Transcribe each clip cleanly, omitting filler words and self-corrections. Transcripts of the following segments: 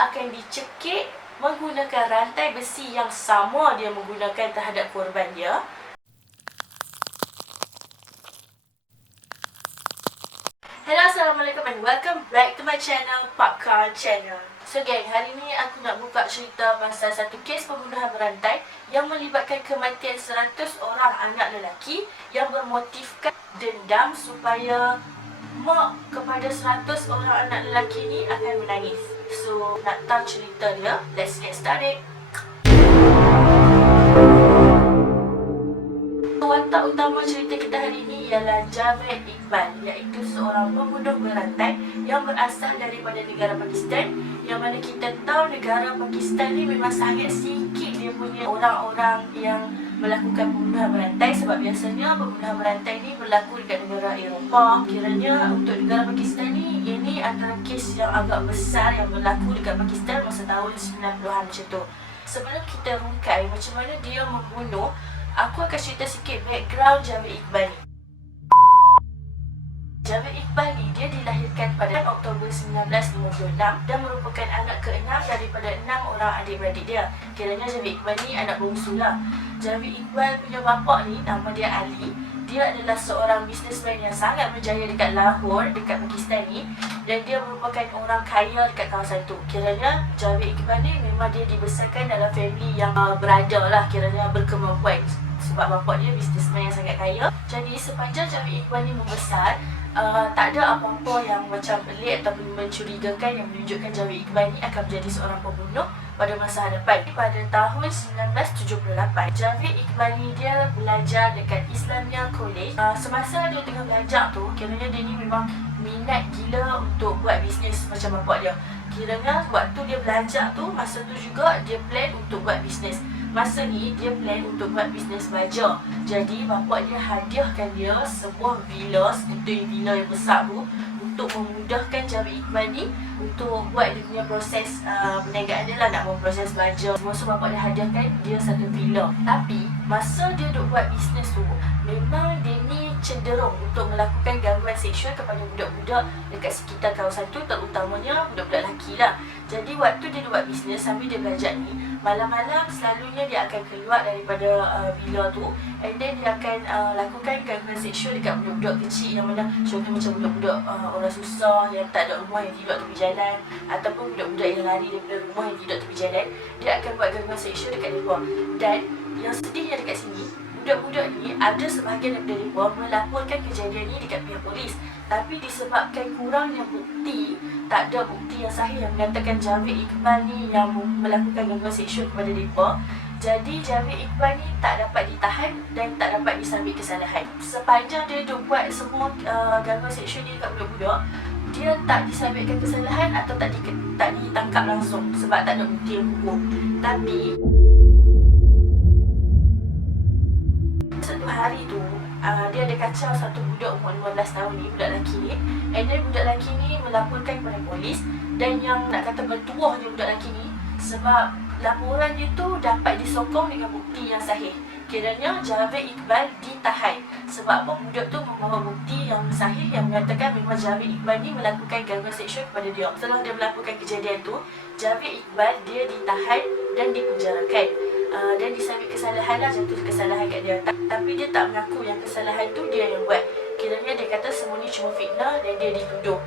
akan dicekik menggunakan rantai besi yang sama dia menggunakan terhadap korban dia. Hello, Assalamualaikum and welcome back to my channel, Popcorn Channel. So gang, hari ni aku nak buka cerita pasal satu kes pembunuhan berantai yang melibatkan kematian 100 orang anak lelaki yang bermotifkan dendam supaya mak kepada 100 orang anak lelaki ni akan menangis. So, nak tahu cerita dia? Let's get started. Watak utama cerita kita hari ini ialah Javed Iqbal, iaitu seorang pembunuh berantai yang berasal daripada negara Pakistan. Yang mana kita tahu negara Pakistan ni memang sangat sikit dia punya orang-orang yang melakukan pembunuhan berantai, sebab biasanya pembunuhan berantai ni berlaku dekat negara Eropah. Kiranya untuk negara Pakistan ni, ini adalah kes yang agak besar yang berlaku dekat Pakistan masa tahun 90-an macam tu. Sebelum kita rungkai macam mana dia membunuh, aku akan cerita sikit background Javed Iqbal ni. Javed Iqbal ni dia dilahirkan pada Oktober 1956 dan merupakan anak ke-6 daripada 6 orang adik-beradik dia. Kiranya Javed Iqbal ni anak bongsu lah. Javed Iqbal punya bapa ni nama dia Ali. Dia adalah seorang businessman yang sangat berjaya dekat Lahore, dekat Pakistan ni, dan dia merupakan orang kaya dekat kawasan tu. Kiranya Javed Iqbal ni memang dia dibesarkan dalam family yang berada lah, kiranya berkemampuan, sebab bapa dia businessman yang sangat kaya. Jadi sepanjang Javed Iqbal ni membesar, tak ada apa-apa yang macam pelik ataupun mencurigakan yang menunjukkan Javed Iqbal ni akan menjadi seorang pembunuh pada masa hadapan. Pada tahun 1978, Javed Iqbal ni dia belajar dekat Islamia College. Semasa dia tengah belajar tu, kiranya dia ni memang minat gila untuk buat bisnes macam bapak dia. Kiranya waktu dia belajar tu, masa tu juga dia plan untuk buat bisnes. Masa ni dia plan untuk buat bisnes baja. Jadi bapak dia hadiahkan dia sebuah villa, skuter villa yang besar tu, untuk memudahkan Javed Iqbal ni untuk buat dia punya proses perniagaan dia lah, nak memproses baja. So bapak dia hadiahkan dia satu villa. Tapi masa dia duk buat bisnes tu, memang dia ni cenderung untuk melakukan gangguan seksual kepada budak-budak dekat sekitar kawasan tu, terutamanya budak-budak lelaki lah. Jadi waktu dia buat bisnes sambil dia belajar ni, malam-malam selalunya dia akan keluar daripada villa tu, and then dia akan lakukan gangguan seksual dekat budak-budak kecil yang mana contoh macam budak-budak orang susah yang tak ada rumah, yang tidur tepi jalan, ataupun budak-budak yang lari daripada rumah yang tidur tepi jalan. Dia akan buat gangguan seksual dekat mereka. Dan yang sedihnya dekat sini, budak-budak ni ada sebahagian daripada mereka melaporkan kejadian ni dekat pihak polis. Tapi disebabkan kurangnya bukti, tak ada bukti yang sahih yang mengatakan Javed Iqbal ni yang melakukan gangguan seksual kepada mereka, jadi Javed Iqbal ni tak dapat ditahan dan tak dapat disambit kesalahan. Sepanjang dia duk buat semua gangguan seksual ni dekat budak-budak, dia tak disambitkan kesalahan atau tak ditangkap langsung sebab tak ada bukti yang hukum. Tapi satu hari tu, dia ada kacau satu budak umur 15 tahun ni, budak lelaki ni. And then budak lelaki ni melaporkan kepada polis. Dan yang nak kata bertuah je budak lelaki ni, sebab laporan dia tu dapat disokong dengan bukti yang sahih. Kiranya Javed Iqbal ditahan sebab budak tu membawa bukti yang sahih yang mengatakan memang Javed Iqbal ni melakukan gangguan seksual kepada dia. Setelah dia melaporkan kejadian tu, Javed Iqbal dia ditahan dan dipenjarakan. Dan disambit kesalahan lah, jatuh kesalahan kat dia. Tapi dia tak mengaku yang kesalahan tu dia yang buat. Kiranya dia kata semua ni cuma fitnah dan dia dituduh.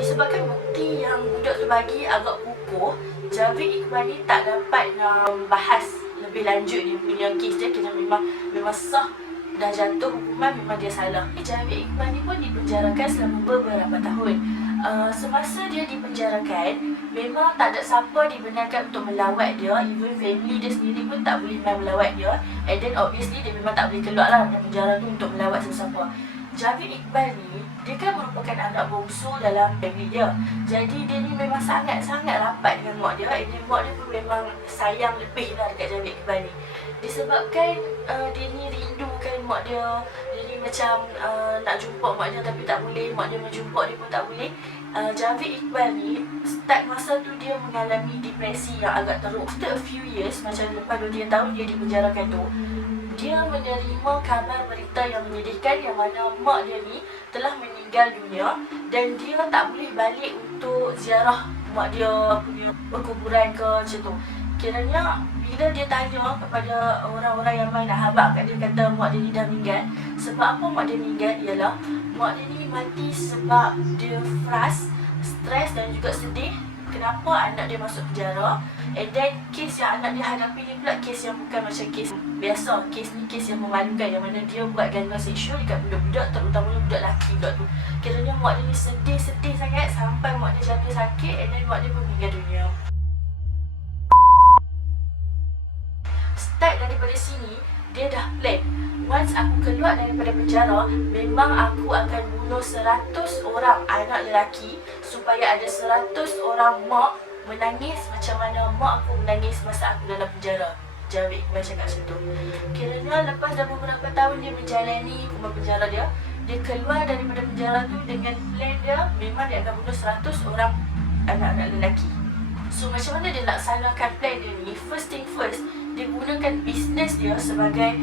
Disebabkan bukti yang budak tu bagi agak kukuh, Javed Iqbal ni tak dapat bahas lebih lanjut dia punya kes dia. Kira memang sah, dah jatuh hukuman, memang dia salah. Javed Iqbal ni pun dipenjarakan selama beberapa tahun. Semasa dia dipenjarakan, memang tak ada siapa dibenarkan untuk melawat dia. Even family dia sendiri pun tak boleh main melawat dia. And then obviously dia memang tak boleh keluar lah dari penjara tu untuk melawat sesiapa. Javed Iqbal ni, dia kan merupakan anak bongsu dalam family dia. Jadi dia ni memang sangat-sangat rapat dengan mak dia. And then mak dia pun memang sayang lebih lah dekat Javed Iqbal ni. Disebabkan dia ni rindukan mak dia. Dia ni macam nak jumpa mak dia tapi tak boleh. Mak dia menjumpa dia pun tak boleh. Javed Iqbal ni start masa tu dia mengalami depresi yang agak teruk. After a few years, macam lepas 2-3 tahun dia dipenjarakan tu, dia menerima kabar berita yang menyedihkan yang mana mak dia ni telah meninggal dunia dan dia tak boleh balik untuk ziarah mak dia punya perkuburan ke macam tu. Kiranya bila dia tanya kepada orang-orang yang main habaq kat dia, kata mak dia ni dah meninggal. Sebab apa mak dia meninggal ialah mak dia ni mati sebab dia stres dan juga sedih kenapa anak dia masuk penjara. And then kes yang anak dia hadapi ni pula kes yang bukan macam kes biasa. Kes ni kes yang memalukan, yang mana dia buat gangguan seksual dekat budak-budak, terutamanya budak lelaki pula tu. Kiranya mak dia ni sedih sangat sampai mak dia jatuh sakit, and then mak dia pun meninggal dunia. Start daripada sini, dia dah plan. Once aku keluar daripada penjara, memang aku akan bunuh 100 orang anak lelaki supaya ada 100 orang mak menangis macam mana mak aku menangis masa aku dalam penjara. Javed Iqbal cakap macam tu. Kiranya lepas dah beberapa tahun dia menjalani hukuman penjara dia keluar daripada penjara tu dengan plan dia, memang dia akan bunuh 100 orang anak-anak lelaki. So macam mana dia laksanakan plan dia ni? First thing first, dia gunakan bisnes dia sebagai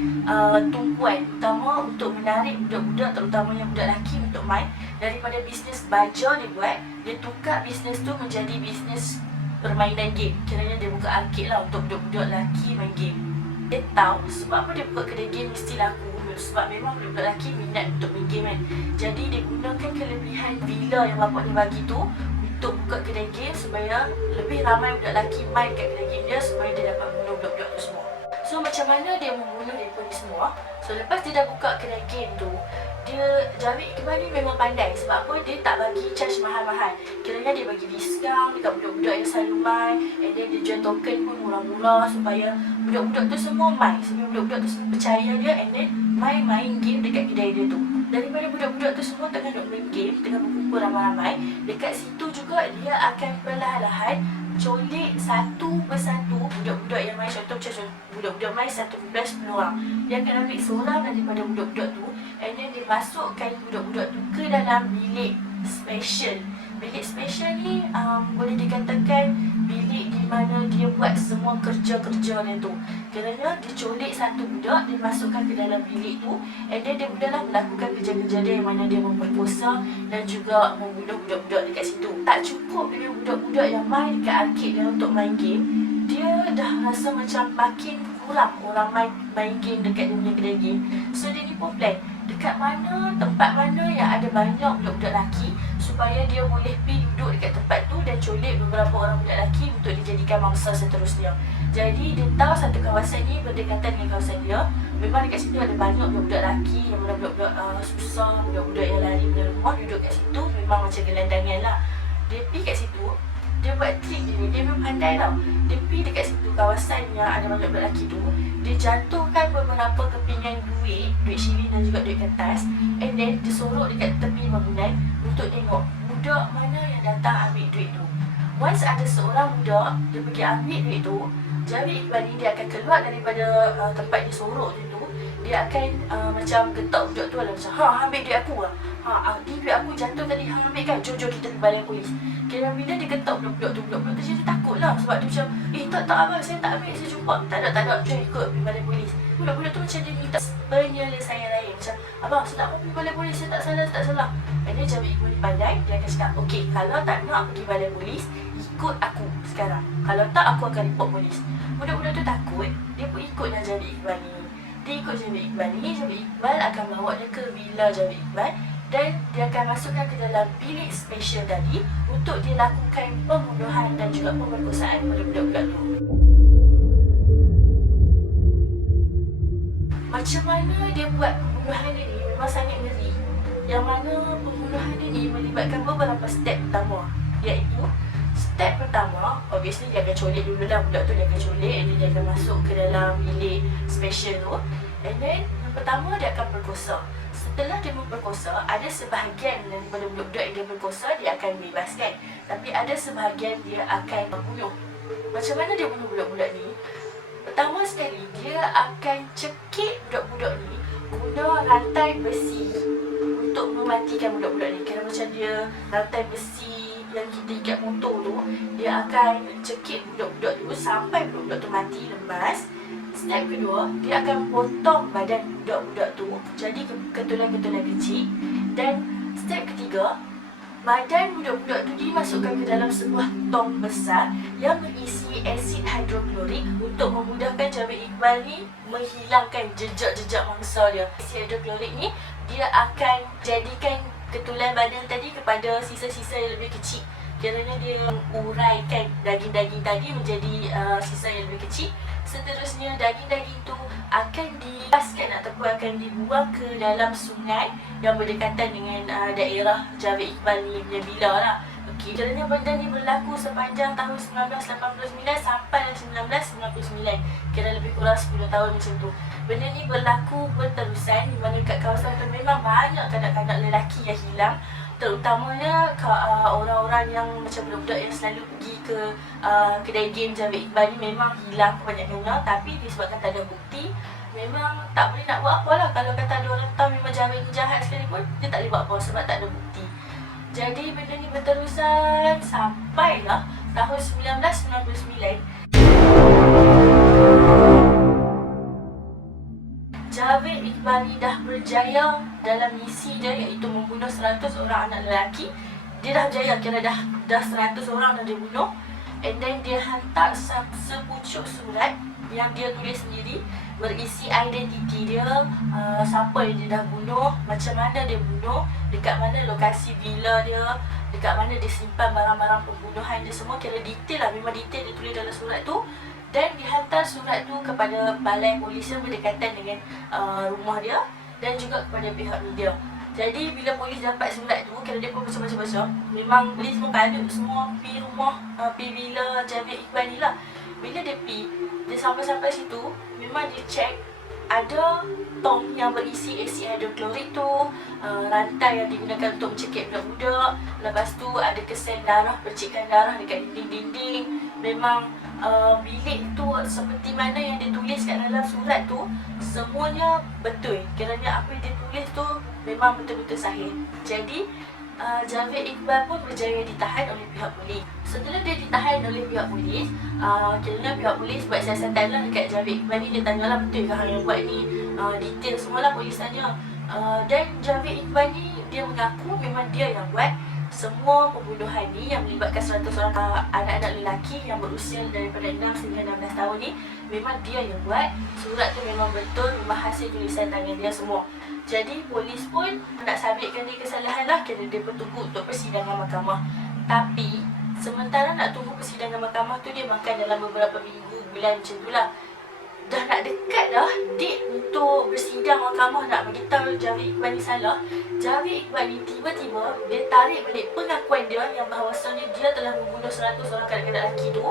tumpuan utama untuk menarik budak-budak, terutamanya budak lelaki untuk main. Daripada bisnes baja dia buat, dia tukar bisnes tu menjadi bisnes permainan game. Kiranya dia buka arcade lah untuk budak-budak lelaki main game. Dia tahu sebab apa dia buka kedai game mesti laku. Sebab memang budak-budak lelaki minat untuk main game kan. Jadi dia gunakan kelebihan villa yang bapak dia bagi tu untuk buka kedai game supaya lebih ramai budak lelaki main kat kedai game dia, supaya dia dapat bunuh budak-budak tu semua. So macam mana dia membunuh mereka ni semua? So lepas dia dah buka kedai game tu, Javed Iqbal ni memang pandai. Sebab apa? Dia tak bagi charge mahal-mahal. Kiranya dia bagi diskaun dekat budak-budak yang selalu main, and then dia jual token pun murah-murah supaya budak-budak tu semua main, supaya budak-budak tu semua percaya dia, and then main game dekat kedai dia tu. Daripada budak-budak tu semua tengah duk main game, tengah berkumpul ramai-ramai, dekat situ juga dia akan perlahan-lahan colik satu persatu budak-budak yang main. Contoh macam budak-budak main 11 orang, dia akan ambil seorang daripada budak-budak tu, and then dia masukkan budak-budak tu ke dalam bilik special. Bilik special ni boleh dikatakan bilik di mana dia buat semua kerja-kerja dia tu. Kerana dia colik satu budak, dia masukkan ke dalam bilik tu, and then dia mudahlah melakukan kerja-kerja dia, yang mana dia memperkosa dan juga membunuh budak-budak dekat situ. Tak cukup dengan budak-budak yang main dekat arcade dia untuk main game, dia dah rasa macam makin kurang orang main game dekat dia punya kedai game. So dia ni pun plan dekat mana, tempat mana yang ada banyak budak-budak lelaki, supaya dia boleh pergi duduk dekat tempat tu dan colik beberapa orang budak lelaki untuk dijadikan mangsa seterusnya. Jadi dia tahu satu kawasan ni berdekatan dengan kawasan dia. Memang dekat situ ada banyak budak-budak lelaki, yang mana budak-budak susah, budak-budak yang lari dari rumah duduk kat situ. Memang macam gelandangan lah. Dia pergi kat situ, dia buat trik dia memang pandai tau. Dia pergi dekat situ kawasan yang ada banyak budak lelaki tu, dia jatuhkan beberapa kepingan duit shilling dan juga duit kertas, and then dia sorok dekat tepi bangunan untuk tengok budak mana yang datang ambil duit tu. Once ada seorang budak dia pergi ambil duit tu, Javed Iqbal ni dia akan keluar daripada tempat dia sorok tu. Dia akan macam getak budak tu lah, macam ambil duit aku lah. Ni duit aku jatuh tadi, hang ambil kan, jom kita pergi balai polis. Kira bila dia getak budak-budak tu jadi takut lah. Sebab dia macam, tak abang, saya tak ambil, saya jumpa. Tak ada, jom ikut pergi balai polis. Budak-budak tu macam dia minta penyelesaian lain. Macam, abang saya tak mau pergi balai polis, saya tak salah. Dan dia Javed Iqbal pandai, dia akan cakap, okey, kalau tak nak pergi balai polis, ikut aku sekarang. Kalau tak, aku akan report polis. Budak-budak tu takut, dia pun ikutlah Javed Iqbal ni. Dia ikut Javed Iqbal ni, Javed Iqbal akan bawa dia ke villa Javed Iqbal, dan dia akan masukkan ke dalam bilik special tadi untuk dia lakukan pembunuhan dan juga pemerkosaan pada budak-budak tu. Macam mana dia buat pembunuhan dia ni memang sangat ngeri. Yang mana pembunuhan dia ni melibatkan beberapa step utama, iaitu step pertama, obviously dia akan colik dulu lah budak tu, dia akan colik, and then dia akan masuk ke dalam bilik special tu, and then yang pertama dia akan perkosa. Setelah dia memperkosa, ada sebahagian daripada budak-budak yang dia perkosa dia akan bebaskan, tapi ada sebahagian dia akan membunuh. Macam mana dia bunuh budak-budak ni? Pertama sekali, dia akan cekik budak-budak ni guna rantai besi untuk mematikan budak-budak ni. Kira macam dia rantai besi yang kita ikat motor tu, dia akan cekik budak-budak tu sampai budak-budak tu mati, lemas. Step kedua, dia akan potong badan budak-budak tu jadi ketulan-ketulan kecil. Dan step ketiga, Badan budak-budak tu dimasukkan ke dalam sebuah tong besar yang berisi asid hidroklorik untuk memudahkan Javed Iqbal ni menghilangkan jejak-jejak mangsa dia. Asid hidroklorik ni dia akan jadikan ketulan badan tadi kepada sisa-sisa yang lebih kecil. Kiranya dia uraikan daging-daging tadi menjadi sisa yang lebih kecil. Seterusnya daging-daging tu akan dilepaskan ataupun akan dibuang ke dalam sungai yang berdekatan dengan daerah Javed Iqbal ni punya villa lah. Okey, kerana benda ni berlaku sepanjang tahun 1989 sampai 1999. Kira lebih kurang 10 tahun macam tu. Benda ni berlaku berterusan di mana kat kawasan tu memang banyak kanak-kanak lelaki yang hilang. Terutamanya orang-orang yang macam budak-budak yang selalu pergi ke kedai game Javed Iqbal ni memang hilang kebanyakannya. Tapi disebabkan tak ada bukti, memang tak boleh nak buat apa lah. Kalau kata ada orang tahu memang Javed ni jahat sekalipun, dia tak boleh buat apa sebab tak ada bukti. Jadi benda ni berterusan sampailah tahun 1999. Javed Iqbal ni dah berjaya dalam misi dia iaitu membunuh 100 orang anak lelaki. Dia dah berjaya, kira dah 100 orang dah dia bunuh. And then dia hantar sepucuk surat yang dia tulis sendiri berisi identiti dia, siapa yang dia dah bunuh, macam mana dia bunuh, dekat mana lokasi villa dia, dekat mana dia simpan barang-barang pembunuhan dia, semua kira detail lah, memang detail dia tulis dalam surat tu. Dan dihantar surat tu kepada balai polis yang berdekatan dengan rumah dia dan juga kepada pihak media. Jadi bila polis dapat surat tu, kira dia pun baca-baca, memang polis pun kalut semua pergi rumah, pergi villa Javed Iqbal ni lah. Bila dia pergi, dia sampai-sampai situ, memang dia check ada tong yang berisi asid hidroklorik tu, rantai yang digunakan untuk mencekik budak-budak. Lepas tu ada kesan darah, percikan darah dekat dinding-dinding. Memang bilik tu seperti mana yang dia tulis kat dalam surat tu, semuanya betul. Kiranya apa yang dia tulis tu memang betul-betul sahih. Jadi Javed Iqbal pun berjaya ditahan oleh pihak polis. Setelah dia ditahan oleh pihak polis, kiranya pihak polis buat siasatan lah dekat Javed Iqbal ni. Dia tanyalah betul ke hang yang buat ni, detail semualah polis tanya. Dan Javed Iqbal ni dia mengaku memang dia yang buat semua pembunuhan ni yang melibatkan 100 orang anak-anak lelaki yang berusia daripada 6 hingga 16 tahun ni. Memang dia yang buat. Surat tu memang betul, memang hasil tulisan tangan dia semua. Jadi polis pun nak sabitkan dia kesalahan lah, kena dia pun tunggu untuk persidangan mahkamah. Tapi sementara nak tunggu persidangan mahkamah tu, dia makan dalam beberapa minggu, bulan macam tu lah. Dah nak dekat dah date untuk bersidang mahkamah, nak beritahu Javed Iqbal ni salah. Javed Iqbal ni tiba-tiba dia tarik balik pengakuan dia yang bahawasanya dia telah membunuh 100 orang kanak-kanak lelaki tu.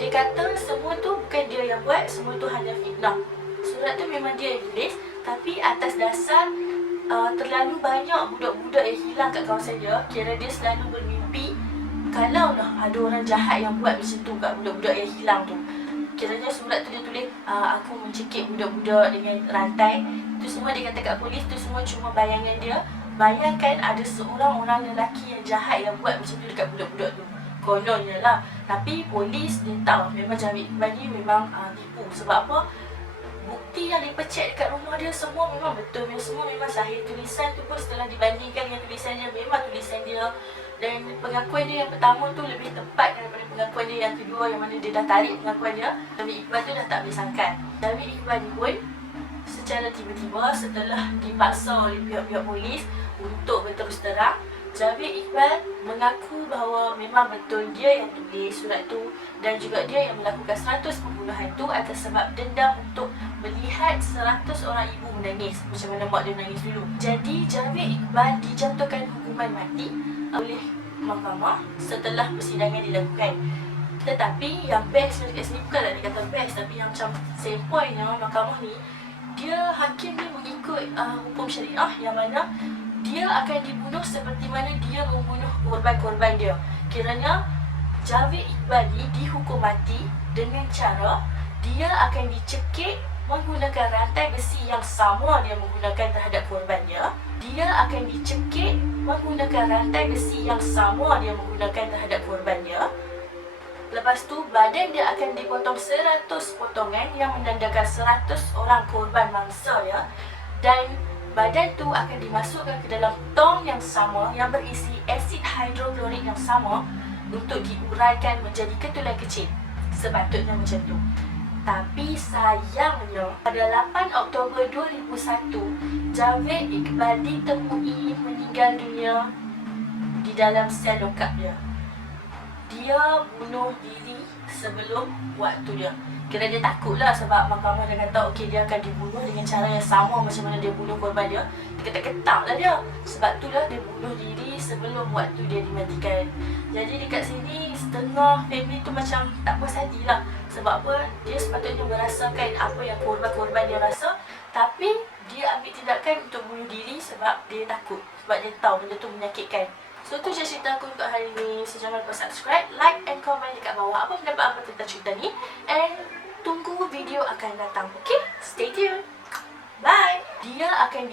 Dia kata semua tu bukan dia yang buat, semua tu hanya fitnah. Surat tu memang dia yang tulis, tapi atas dasar terlalu banyak budak-budak yang hilang kat kawasan dia, kira dia selalu bermimpi kalau lah ada orang jahat yang buat macam tu kat budak-budak yang hilang tu. Kiranya surat tu dia tulis, aku mencekik budak-budak dengan rantai. Itu semua dia kata kat polis, tu semua cuma bayangan dia. Bayangkan ada seorang orang lelaki yang jahat yang buat macam tu dekat budak-budak tu, kononnya lah. Tapi polis dia tahu memang Javed Iqbal ni memang tipu. Sebab apa? Bukti yang dipecek dekat rumah dia semua memang betul, semua memang sahih. Tulisan tu pun setelah dibandingkan dengan tulisan dia, memang tulisan dia. Dan pengakuan dia yang pertama tu lebih tepat daripada pengakuan dia yang kedua, yang mana dia dah tarik pengakuan dia. Javed Iqbal tu dah tak boleh sangkan. Javed Iqbal ni pun secara tiba-tiba setelah dipaksa oleh pihak-pihak polis untuk berterus terang, Javed Iqbal mengaku bahawa memang betul dia yang tulis surat tu dan juga dia yang melakukan 100 pembunuhan tu atas sebab dendam untuk melihat 100 orang ibu menangis, macam mana mak dia menangis dulu. Jadi Javed Iqbal dijatuhkan hukuman mati oleh mahkamah setelah persidangan dilakukan. Tetapi yang best dekat sini, bukanlah dia kata best, tapi yang macam sempoinya mahkamah ni, dia hakim ni mengikut hukum syariah yang mana dia akan dibunuh seperti mana dia membunuh korban-korban dia. Kiranya Javed Iqbal ni dihukum mati dengan cara dia akan dicekik menggunakan rantai besi yang sama dia menggunakan terhadap korbannya. Dia akan dicekik menggunakan rantai besi yang sama dia menggunakan terhadap korbannya. Lepas tu badan dia akan dipotong 100 potongan yang menandakan 100 orang korban mangsa ya. Dan badan tu akan dimasukkan ke dalam tong yang sama yang berisi asid hidroklorik yang sama untuk diuraikan menjadi ketulan kecil. Sepatutnya macam tu. Tapi sayangnya pada 8 Oktober 2001, Javed Iqbal ditemui meninggal dunia di dalam sel longkap dia. Dia bunuh diri sebelum waktu dia. Kira dia takut lah sebab mahkamah dah kata okey dia akan dibunuh dengan cara yang sama macam mana dia bunuh korban dia. Ketak-ketak lah dia. Sebab tu lah dia bunuh diri sebelum waktu dia dimatikan. Jadi dekat sini setengah family tu macam tak puas hati lah. Sebab apa? Dia sepatutnya merasakan apa yang korban-korban dia rasa, tapi dia ambil tindakan untuk bunuh diri sebab dia takut. Sebab dia tahu benda tu menyakitkan. So tu je cerita aku untuk hari ni. So jangan lupa subscribe, like and comment dekat bawah apa pendapat apa tentang cerita ni. And tunggu video akan datang. Okay? Stay tuned. Bye. Dia akan